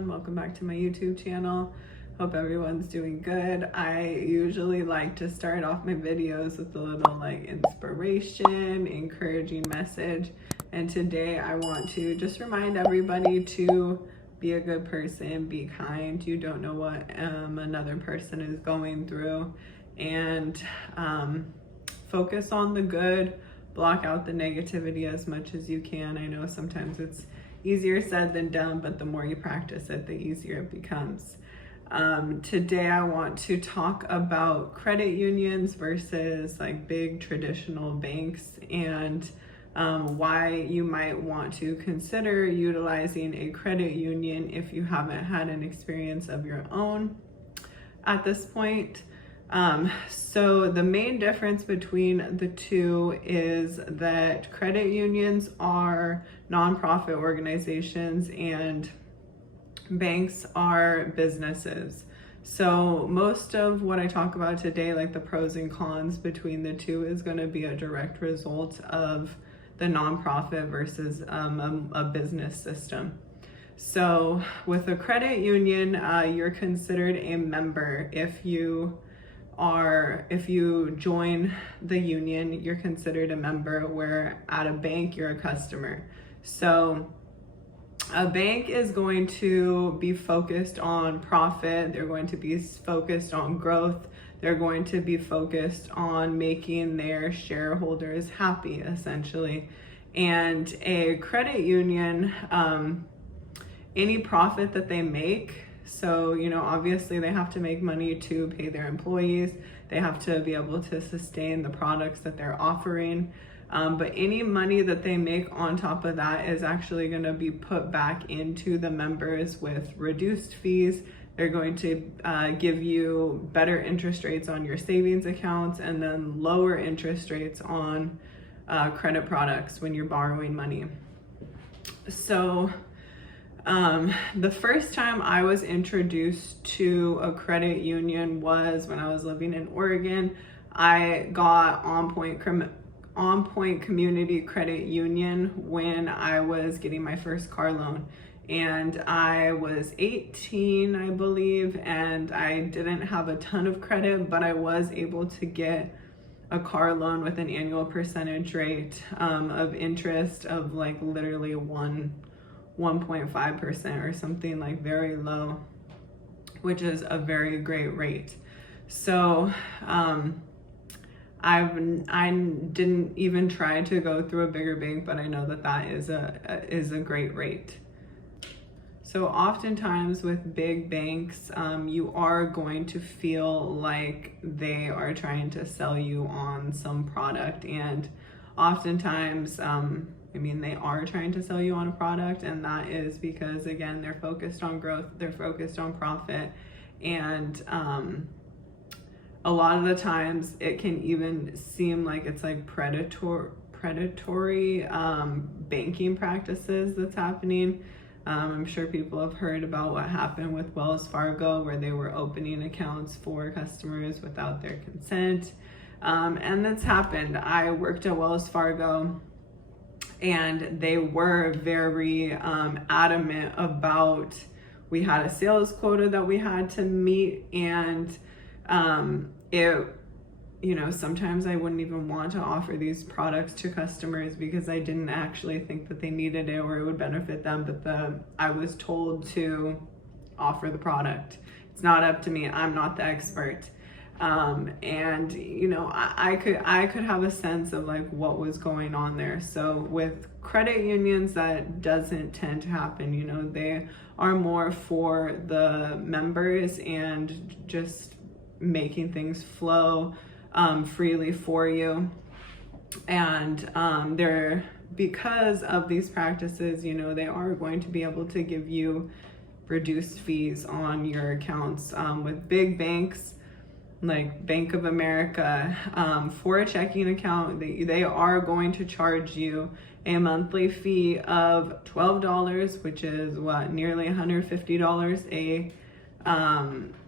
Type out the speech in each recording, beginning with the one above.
everyone, welcome back to my YouTube channel. Hope everyone's doing good. I usually like to start off my videos with a little like inspiration, encouraging message, and today I want to just remind everybody to be a good person, be kind. You don't know what another person is going through, and focus on the good, block out the negativity as much as you can. I know sometimes it's easier said than done, but the more you practice it, the easier it becomes. Today I want to talk about credit unions versus like big traditional banks, and why you might want to consider utilizing a credit union if you haven't had an experience of your own at this point. So the main difference between the two is that credit unions are nonprofit organizations and banks are businesses. So most of what I talk about today, like the pros and cons between the two, is going to be a direct result of the nonprofit versus a business system. So with a credit union, you're considered a member. If you join the union, you're considered a member, where at a bank, you're a customer. So a bank is going to be focused on profit. They're going to be focused on growth. They're going to be focused on making their shareholders happy, essentially. And a credit union, any profit that they make, so, obviously they have to make money to pay their employees. They have to be able to sustain the products that they're offering. But any money that they make on top of that is actually going to be put back into the members with reduced fees. They're going to give you better interest rates on your savings accounts, and then lower interest rates on credit products when you're borrowing money. So the first time I was introduced to a credit union was when I was living in Oregon. I got On Point Community Credit Union when I was getting my first car loan. And I was 18, I believe, and I didn't have a ton of credit, but I was able to get a car loan with an annual percentage rate of interest of like literally 1.5% or something, like very low, which is a very great rate. So I didn't even try to go through a bigger bank, but I know that is a great rate. So oftentimes with big banks, you are going to feel like they are trying to sell you on some product, and oftentimes they are trying to sell you on a product, and that is because, again, they're focused on growth, they're focused on profit, and a lot of the times it can even seem like it's like predatory banking practices that's happening. I'm sure people have heard about what happened with Wells Fargo, where they were opening accounts for customers without their consent, and that's happened. I worked at Wells Fargo, and they were very adamant about, we had a sales quota that we had to meet, and sometimes I wouldn't even want to offer these products to customers because I didn't actually think that they needed it or it would benefit them, but I was told to offer the product. It's not up to me, I'm not the expert. And I could have a sense of like what was going on there. So with credit unions, that doesn't tend to happen. They are more for the members and just making things flow freely for you. And they're, because of these practices, they are going to be able to give you reduced fees on your accounts. With big banks like Bank of America, for a checking account, they are going to charge you a monthly fee of $12, which is nearly $150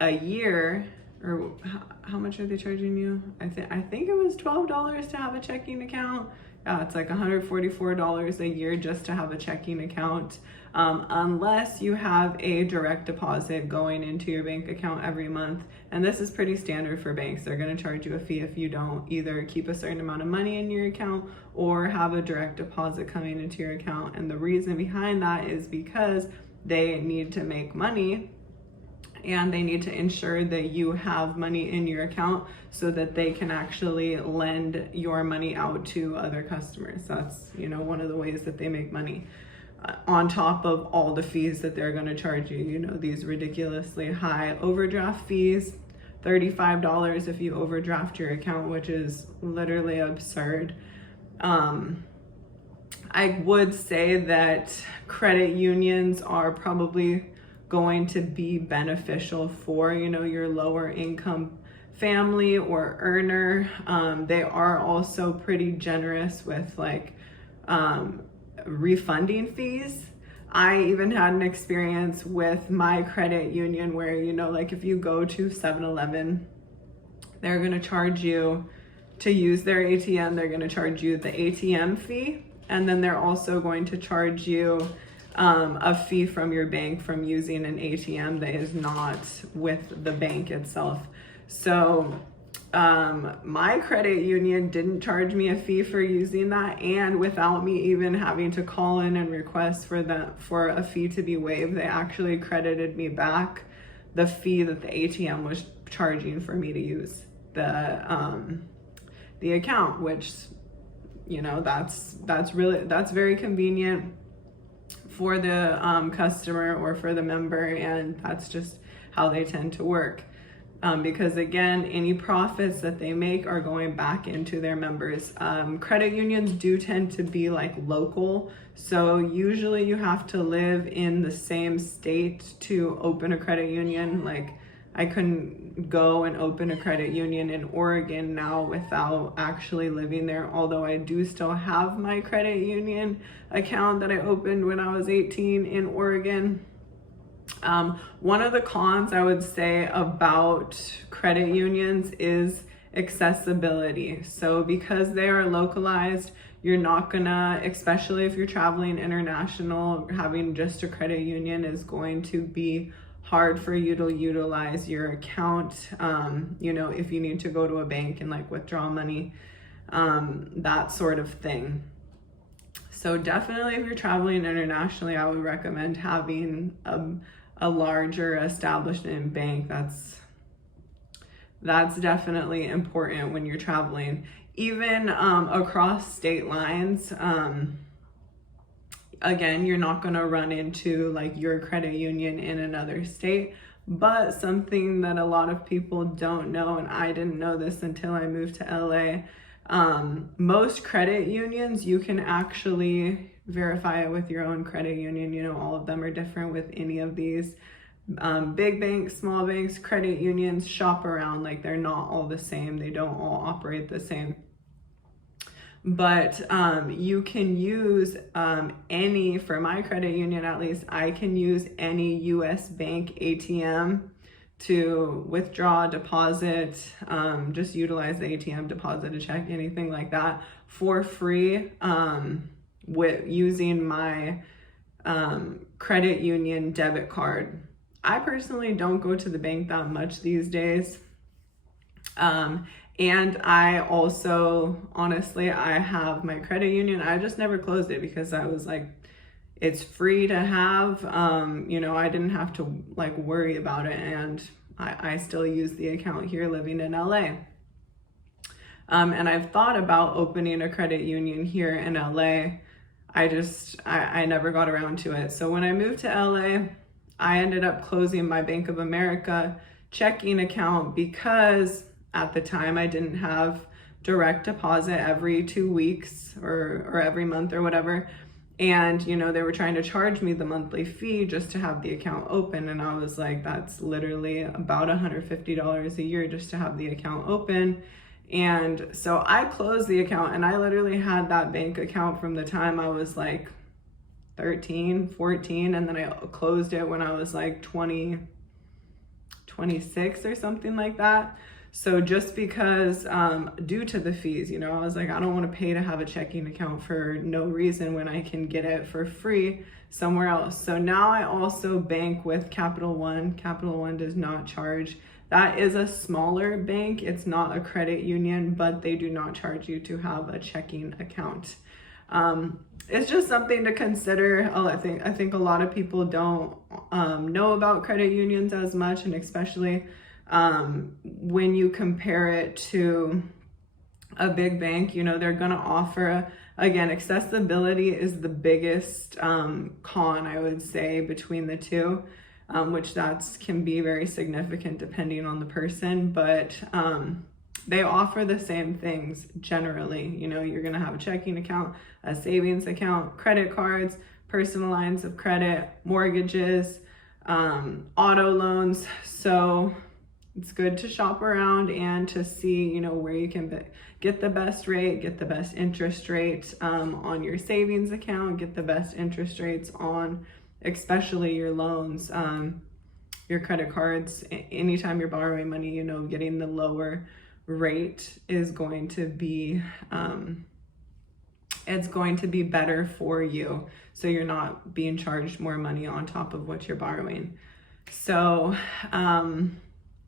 a year. Or how much are they charging you? I think it was $12 to have a checking account. It's like $144 a year just to have a checking account. unless you have a direct deposit going into your bank account every month. And this is pretty standard for banks. They're going to charge you a fee if you don't either keep a certain amount of money in your account or have a direct deposit coming into your account. And the reason behind that is because they need to make money, and they need to ensure that you have money in your account so that they can actually lend your money out to other customers. That's, one of the ways that they make money. On top of all the fees that they're going to charge you, these ridiculously high overdraft fees, $35 if you overdraft your account, which is literally absurd. I would say that credit unions are probably going to be beneficial for, your lower income family or earner. They are also pretty generous with refunding fees. I even had an experience with my credit union where, if you go to 7-Eleven, they're going to charge you to use their ATM. They're going to charge you the ATM fee. And then they're also going to charge you a fee from your bank from using an ATM that is not with the bank itself. So my credit union didn't charge me a fee for using that, and without me even having to call in and request for a fee to be waived, they actually credited me back the fee that the ATM was charging for me to use the account, which that's very convenient for the customer or for the member, and that's just how they tend to work. Because again, any profits that they make are going back into their members. Credit unions do tend to be local, so usually you have to live in the same state to open a credit union. I couldn't go and open a credit union in Oregon now without actually living there, although I do still have my credit union account that I opened when I was 18 in Oregon. One of the cons I would say about credit unions is accessibility. So because they are localized, you're not gonna, especially if you're traveling international, having just a credit union is going to be hard for you to utilize your account, if you need to go to a bank and withdraw money, that sort of thing. So definitely if you're traveling internationally, I would recommend having a larger establishment bank. That's definitely important when you're traveling. Even across state lines, again, you're not going to run into your credit union in another state, but something that a lot of people don't know, and I didn't know this until I moved to LA, most credit unions, you can actually verify it with your own credit union. All of them are different with any of these. Big banks, small banks, credit unions, shop around. They're not all the same. They don't all operate the same. But you can use for my credit union at least, I can use any US bank ATM to withdraw, deposit, just utilize the ATM, deposit a check, anything like that for free with using my credit union debit card. I personally don't go to the bank that much these days. And I also, honestly, I have my credit union. I just never closed it because I was it's free to have. I didn't have to worry about it, and I still use the account here living in LA. And I've thought about opening a credit union here in LA. I never got around to it. So when I moved to LA, I ended up closing my Bank of America checking account because at the time I didn't have direct deposit every 2 weeks or every month or whatever. And, they were trying to charge me the monthly fee just to have the account open. And I was like, that's literally about $150 a year just to have the account open. And so I closed the account, and I literally had that bank account from the time I was 13, 14. And then I closed it when I was 20, 26 or something like that. So just because due to the fees, I was I don't want to pay to have a checking account for no reason when I can get it for free somewhere else. So now I also bank with Capital One. Capital One does not charge. That is a smaller bank. It's not a credit union, but they do not charge you to have a checking account. It's just something to consider. I think a lot of people don't know about credit unions as much, and especially when you compare it to a big bank, you know, they're going to offer, again, accessibility is the biggest con, I would say, between the two, which can be very significant depending on the person, but they offer the same things generally. You know, you're going to have a checking account, a savings account, credit cards, personal lines of credit, mortgages, auto loans. So it's good to shop around and to see, you know, where you can get the best rate, get the best interest rate on your savings account, get the best interest rates on especially your loans, your credit cards. Anytime you're borrowing money, you know, getting the lower rate is going to be it's going to be better for you, so you're not being charged more money on top of what you're borrowing. So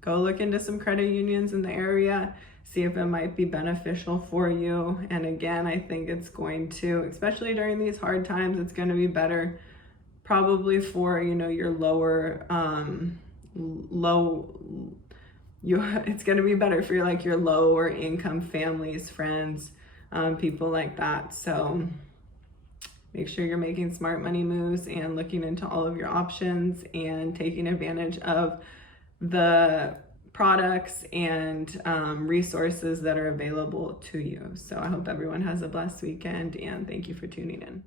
go look into some credit unions in the area, see if it might be beneficial for you. And again, I think it's going to, especially during these hard times, it's going to be better probably for, you know, your lower it's going to be better for your lower income families, friends, people like that. So make sure you're making smart money moves and looking into all of your options and taking advantage of the products and resources that are available to you. So I hope everyone has a blessed weekend, and thank you for tuning in.